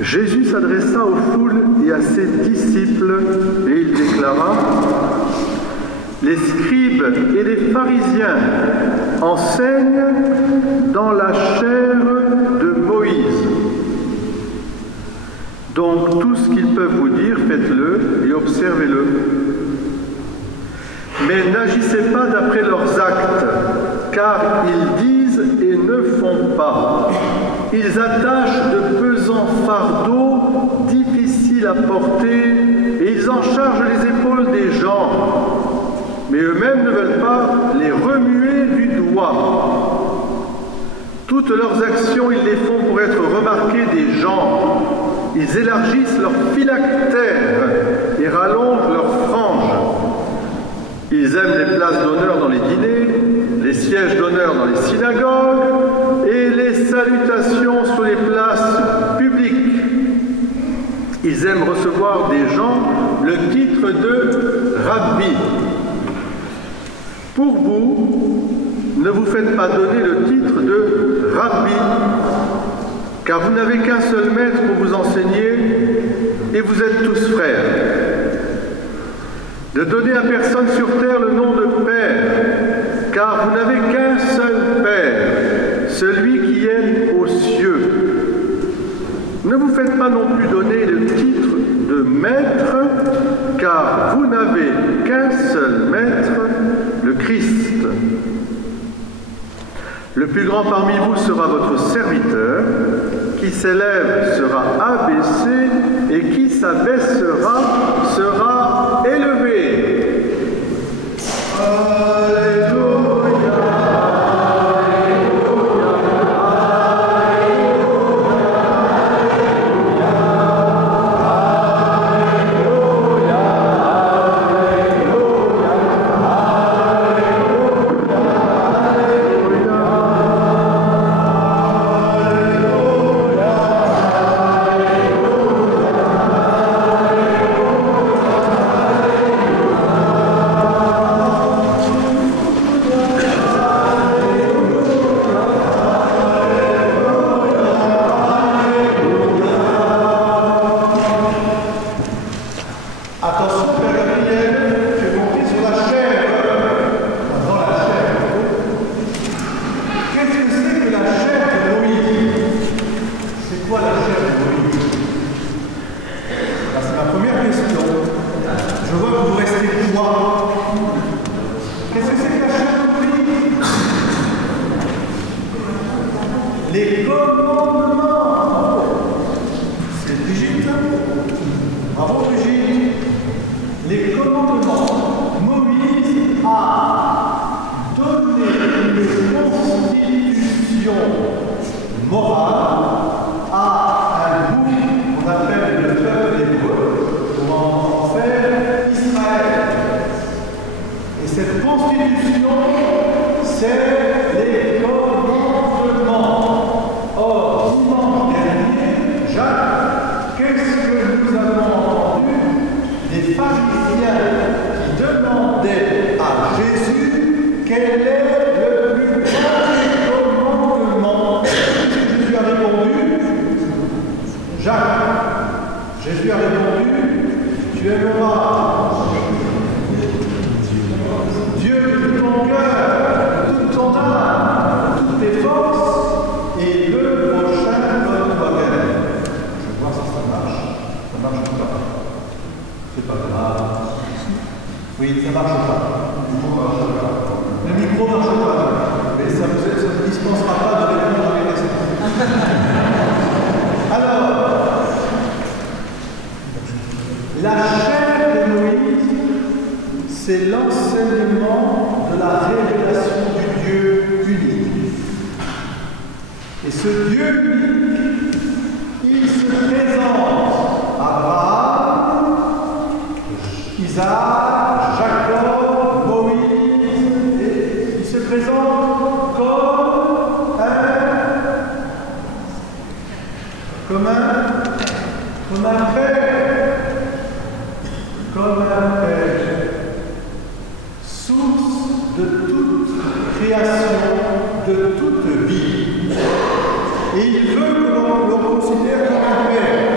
Jésus s'adressa aux foules et à ses disciples et il déclara: les scribes et les pharisiens enseignent dans la chair de Moïse. Donc tout ce qu'ils peuvent vous dire, faites-le et observez-le. Mais n'agissez pas d'après leurs actes, car ils disent et ne font pas. Ils attachent de pesants fardeaux difficiles à porter et ils en chargent les épaules des gens. Mais eux-mêmes ne veulent pas les remuer du doigt. Toutes leurs actions, ils les font pour être remarqués des gens. Ils élargissent leurs phylactères et rallongent leurs franges. Ils aiment les places d'honneur dans les dîners, les sièges d'honneur dans les synagogues et les salutations sur les places publiques. Ils aiment recevoir des gens le titre de rabbi. Pour vous, ne vous faites pas donner le titre de rabbi, car vous n'avez qu'un seul maître pour vous enseigner et vous êtes tous frères. Ne donnez à personne sur terre le nom de Père, car vous n'avez qu'un seul Père, celui qui est aux cieux. Ne vous faites pas non plus donner le titre de Maître, car vous n'avez qu'un seul Maître, le Christ. Le plus grand parmi vous sera votre serviteur, qui s'élève sera abaissé, et qui s'abaissera sera élevé. Alléluia. Les commandements. C'est Brigitte. Bravo Brigitte. Les commandements. Moïse a donné une constitution morale à un groupe qu'on appelle le peuple hébreu pour en faire Israël. Et cette constitution, c'est les commandements. Or, dimanche dernier, Jacques, qu'est-ce que nous avons entendu des pharisiens qui demandaient à Jésus quel est le plus grand commandement? Jésus a répondu, Jacques, Jésus a répondu, tu aimeras Dieu de tout ton cœur, de toute ton âme, de toutes tes forces, et le prochain comme toi-même. Je vois si ça marche. Ça marche pas. C'est pas grave. Oui, ça marche pas. Le micro marche pas. Mais ça ne dispensera pas de répondre à mes questions. Alors, la chair de Moïse, c'est l'enseignement de la révélation du Dieu unique. Et ce Dieu unique, il se présente à Abraham, Isaac, Jacob, Moïse, et il se présente comme un père, comme un père, source de toute création, de toute vie. Et il veut que l'on considère comme un père.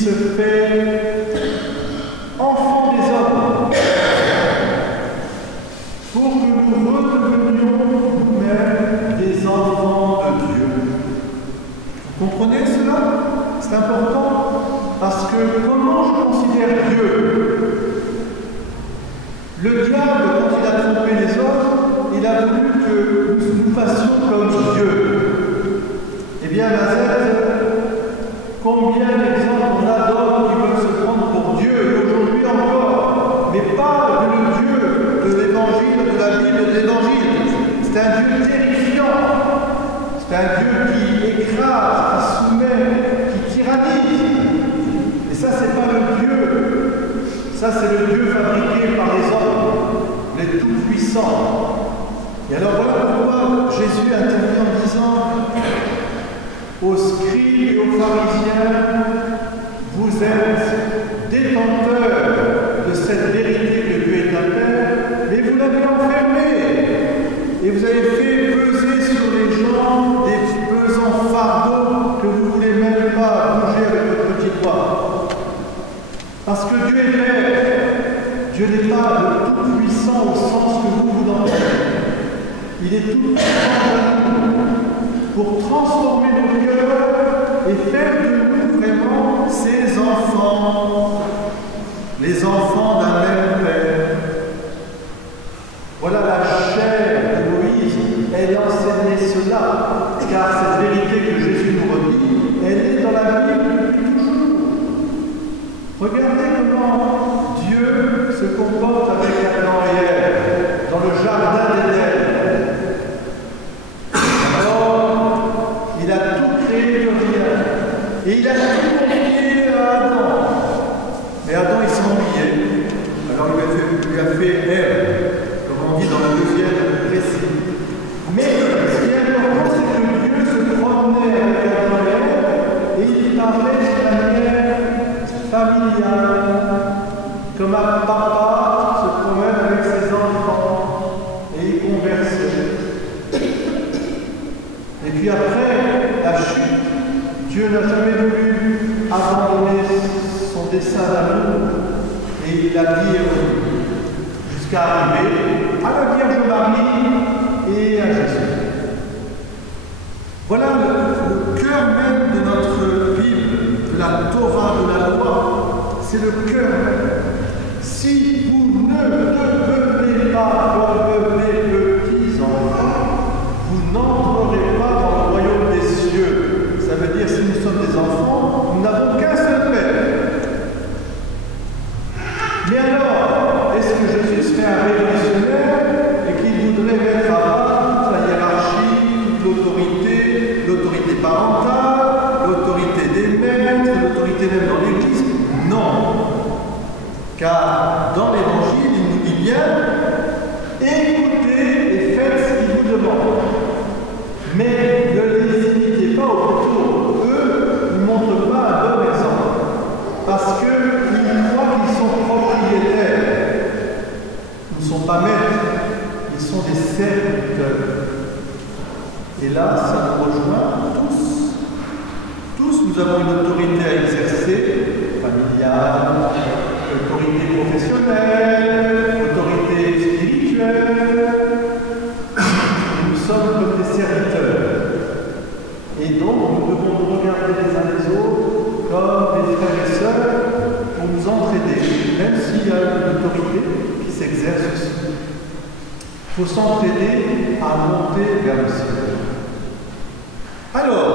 se fait enfant des hommes pour que nous redevenions nous-mêmes des enfants de Dieu. Vous comprenez cela? C'est important parce que comment je considère Dieu? Le diable, quand il a trompé les hommes, il a voulu que nous fassions comme Dieu. Eh bien, combien d'exemples on a d'hommes qui veulent se prendre pour Dieu, et aujourd'hui encore, mais pas le Dieu de l'Évangile, de la Bible, de l'Évangile. C'est un Dieu terrifiant. C'est un Dieu qui écrase, qui soumet, qui tyrannise. Et ça, c'est pas le Dieu. Ça, c'est le Dieu fabriqué par les hommes, les tout-puissants. Et alors voilà pourquoi Jésus intervient en disant aux scribes et aux pharisiens, vous êtes détenteurs de cette vérité que Dieu est un Père, mais vous l'avez enfermé et vous avez fait peser sur les gens des pesants fardeaux que vous ne voulez même pas bouger avec votre petit doigt. Parce que Dieu est Père, Dieu n'est pas le tout-puissant au sens que vous entendez. Il est tout-puissant pour transformer nos cœurs et faire de nous vraiment ses enfants, les enfants d'un même Père. Voilà la chair de Moïse, elle enseignait cela, car cette vérité que Jésus nous redit, elle est dans la Bible depuis toujours. Regardez comment Dieu se comporte avec Adam et Ève dans le jardin d'Éden. Alors, il a tout créé de rien. Et il a tout confié à Adam. Mais Adam, il s'ennuyait. Alors, il lui a fait Ève, comme on dit dans le deuxième récit. Mais ce qui est important, c'est que Dieu se promenait avec Adam et Ève et il parlait de manière familiale, comme un papa se promène avec ses enfants et il conversait. Et puis après la chute, Dieu n'a jamais voulu abandonner son dessein d'amour et il a dit jusqu'à arriver à la Vierge Marie et à Jésus. Voilà le cœur même de notre Bible, de la Torah, de la loi, c'est le cœur même. Si vous ne devenez pas comme les petits enfants, vous n'entrerez pas dans le royaume des cieux. Ça veut dire, si nous sommes des enfants, nous n'avons qu'un seul Père. Mais alors, est-ce que Jésus serait un révolutionnaire et qu'il voudrait mettre à bas toute la hiérarchie, toute l'autorité parentale, l'autorité des maîtres, l'autorité même dans l'Église? Non. Car dans l'Évangile, il nous dit bien, écoutez et faites ce qu'il vous demande. Mais ne les imitez pas au retour. Eux ne montrent pas un bon exemple. Parce qu'ils croient qu'ils sont propriétaires. Ils ne sont pas maîtres, ils sont des serviteurs. Et là, ça nous rejoint tous. Tous, nous avons une autorité à exercer, familiale, autorité professionnelle, autorité spirituelle. Nous sommes comme des serviteurs. Et donc, nous devons nous regarder les uns les autres comme des frères et sœurs pour nous entraider, même s'il y a une autorité qui s'exerce aussi. Il faut s'entraider à monter vers le ciel. Alors,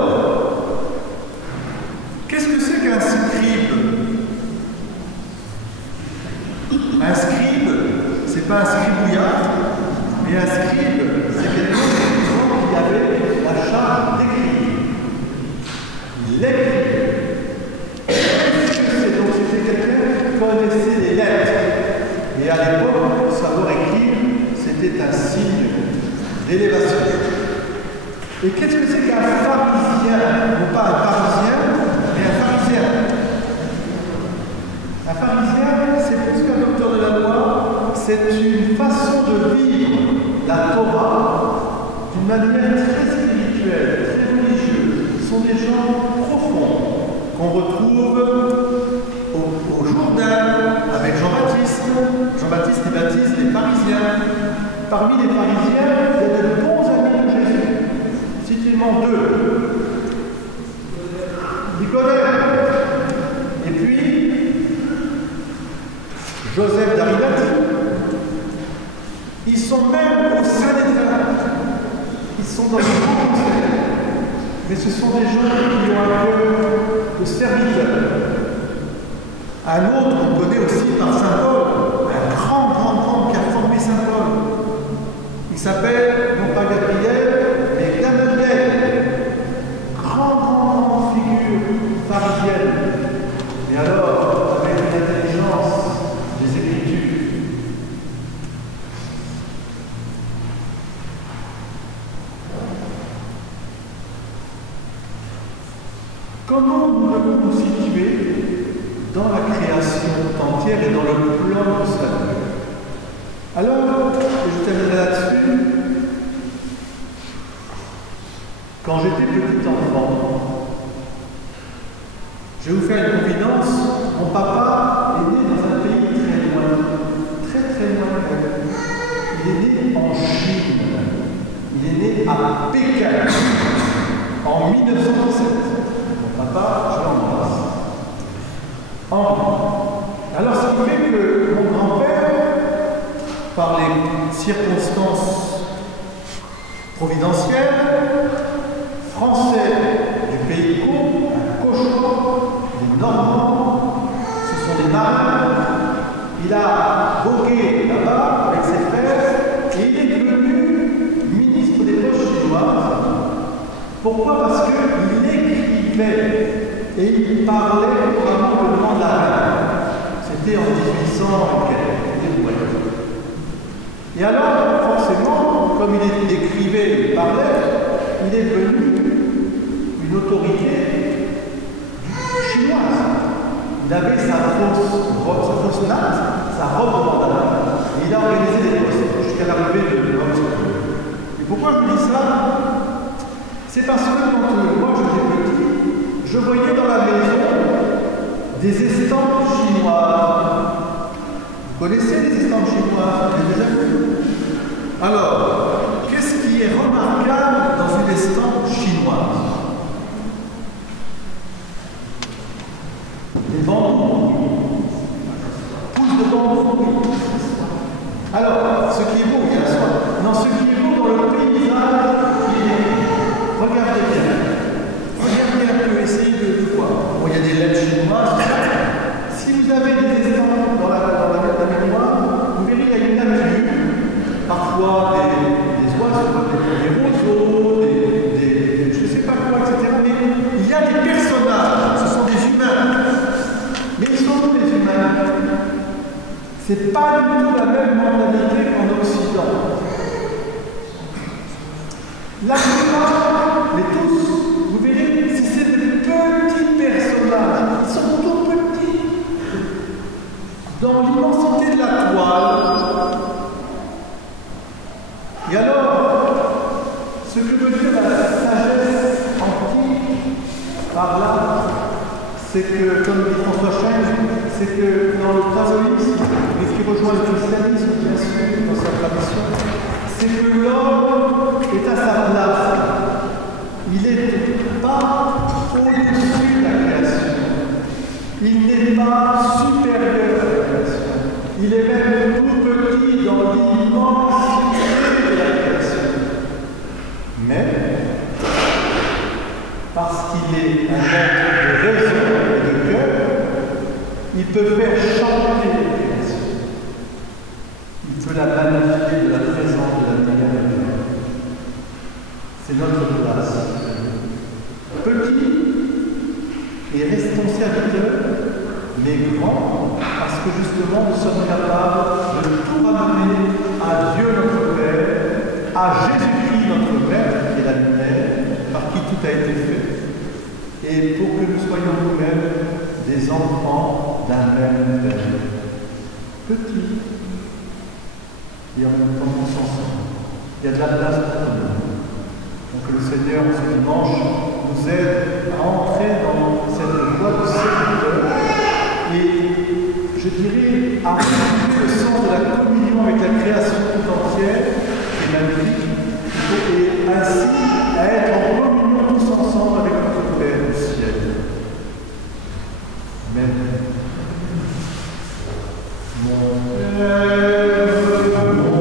qu'est-ce que c'est qu'un scribe? Un scribe, c'est pas un scribouillard, mais un scribe, c'est quelqu'un qui avait la charge d'écrire. Il écrivait. Qu'est-ce que c'est? Donc c'était quelqu'un qui connaissait les lettres. Et à l'époque, savoir écrire, c'était un signe d'élévation. Et qu'est-ce que c'est qu'un pharisien? Non pas un pharisien, mais un pharisien. Un pharisien, c'est plus qu'un docteur de la loi, c'est une façon de vivre la Torah d'une manière très spirituelle, très religieuse. Ce sont des gens profonds qu'on retrouve Jean-Baptiste il baptise les pharisiens. Parmi les pharisiens, il y a de bons amis de Jésus. Citez-moi deux. Nicodème. Et puis, Joseph d'Arimathie. Ils sont même au Sanhédrin. Ils sont dans le grand conseil. Mais ce sont des gens qui ont un cœur de serviteurs. Un autre, on connaît aussi par Saint Paul, un grand qui a formé Saint Paul. Il s'appelle, non pas Gabriel, mais Gamaliel. Grande figure pharisienne. Et alors, avec une intelligence des Écritures. Comment nous nous situer dans la création entière et dans le plan du salut? Alors, je terminerai là-dessus. Quand j'étais petit enfant, je vais vous faire une confidence, mon papa est né dans un pays très loin, très loin. Il est né en Chine. Il est né à Pékin en 1917. Papa, je l'embrasse. Alors, ce qui fait que mon grand-père, par les circonstances providentielles, français du pays court, un cochon, des Normands, ce sont des marins, il a vogué là-bas avec ses frères et il est devenu ministre des Poches chinoises. Pourquoi? Parce qu'il écrivait et il parlait vraiment le nom de la reine. C'était en 1800 et alors, forcément, comme il écrivait et parlait, il est devenu une autorité chinoise. Il avait sa fausse natte, sa robe de mandala, et il a organisé des postes jusqu'à l'arrivée de l'homme. Et pourquoi je vous dis ça? C'est parce que quand moi j'étais petit, je voyais dans la maison des estampes chinoises. Vous connaissez les estampes chinoises? Vous avez déjà vu? Alors, qu'est-ce qui est remarquable dans une estampe chinoise? Les bambous. Pousses de bambou. Alors, ce qui est beau, bien sûr. Non, ce qui est beau dans le paysage, regardez bien un peu, essayez de voir. Bon, il y a des lettres chinoises. Si vous avez des estampes dans la mémoire, vous verrez qu'il y a une nature, parfois des oiseaux, des roseaux, je ne sais pas quoi, etc. Mais il y a des personnages, ce sont des humains. Mais ils sont tous les humains. C'est pas du tout la même mentalité qu'en Occident. La plupart, mais tous, vous verrez, si c'est des petits personnages, ils sont tout petits. Dans l'immensité de la toile. Et alors, ce que veut dire la sagesse antique par là, c'est que, comme dit François Chêne, c'est que dans le taoïsme, et qui rejoint le christianisme, bien sûr, dans sa tradition, c'est que l'homme est à sa place. Il n'est pas au-dessus de la création. Il n'est pas supérieur à la création. Il est même tout petit dans l'immensité de la création. Mais, parce qu'il est un être de raison et de cœur, il peut faire chanter la création. Il peut la magnifier de la présence de la lumière de Dieu. C'est notre place. Petit et restons serviteurs, mais grands, parce que justement nous sommes capables de tout ramener à Dieu notre Père, à Jésus-Christ notre Maître, qui est la lumière, par qui tout a été fait, et pour que nous soyons nous-mêmes des enfants d'un même Père. Petit et en même temps tous ensemble. Il y a de la place pour tout le monde. Donc que le Seigneur, ce dimanche, nous aide à entrer dans cette voie du serviteur et, je dirais, à retrouver le sens de la Mon Père,